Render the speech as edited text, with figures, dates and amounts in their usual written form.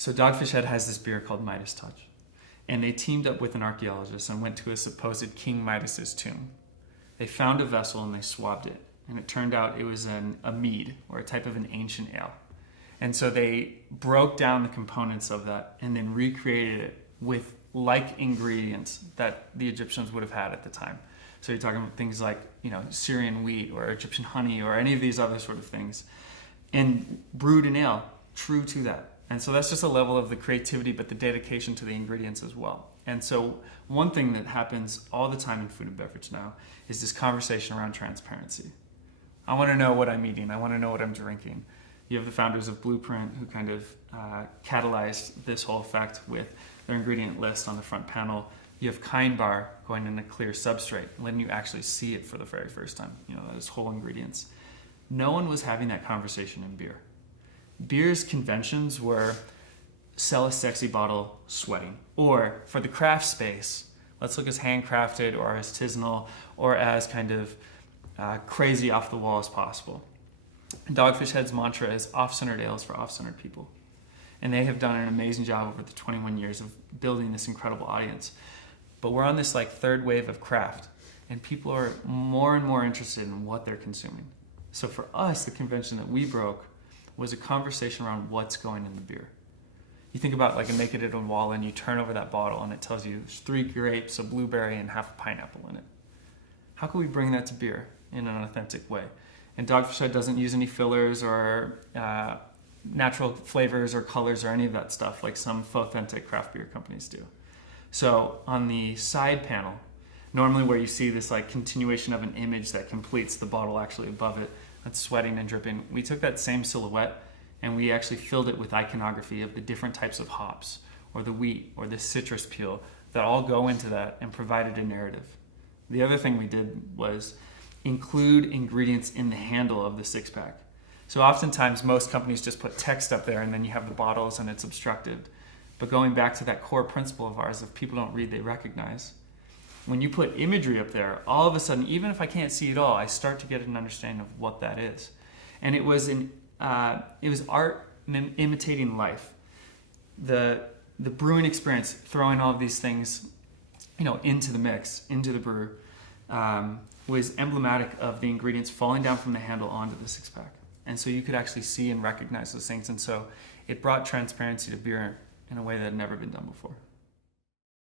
So Dogfishhead has this beer called Midas Touch. And they teamed up with an archaeologist and went to a supposed King Midas's tomb. They found a vessel and they swabbed it. And it turned out it was a mead, or a type of an ancient ale. And so they broke down the components of that and then recreated it with like ingredients that the Egyptians would have had at the time. So you're talking about things like, Syrian wheat or Egyptian honey or any of these other sort of things. And brewed an ale true to that. And so that's just a level of the creativity, but the dedication to the ingredients as well. And so one thing that happens all the time in food and beverage now is this conversation around transparency. I want to know what I'm eating. I want to know what I'm drinking. You have the founders of Blueprint who kind of catalyzed this whole effect with their ingredient list on the front panel. You have Kind Bar going in a clear substrate, letting you actually see it for the very first time. That is whole ingredients. No one was having that conversation in beer. Beer's conventions were sell a sexy bottle sweating. Or for the craft space, let's look as handcrafted or as artisanal or as kind of crazy off the wall as possible. Dogfishhead's mantra is off-centered ales for off-centered people. And they have done an amazing job over the 21 years of building this incredible audience. But we're on this third wave of craft, and people are more and more interested in what they're consuming. So for us, the convention that we broke was a conversation around what's going in the beer. You think about a naked at a wall and you turn over that bottle and it tells you there's 3 grapes, a blueberry, and half a pineapple in it. How can we bring that to beer in an authentic way? And Dogfishhead doesn't use any fillers or natural flavors or colors or any of that stuff like some authentic craft beer companies do. So on the side panel, normally where you see this continuation of an image that completes the bottle actually above it, that's sweating and dripping, we took that same silhouette and we actually filled it with iconography of the different types of hops or the wheat or the citrus peel that all go into that and provided a narrative. The other thing we did was include ingredients in the handle of the 6-pack. So oftentimes most companies just put text up there and then you have the bottles and it's obstructed. But going back to that core principle of ours, if people don't read, they recognize. When you put imagery up there, all of a sudden, even if I can't see it all, I start to get an understanding of what that is. And it was art and imitating life. The brewing experience, throwing all of these things, into the mix, into the brew, was emblematic of the ingredients falling down from the handle onto the 6-pack. And so you could actually see and recognize those things. And so it brought transparency to beer in a way that had never been done before.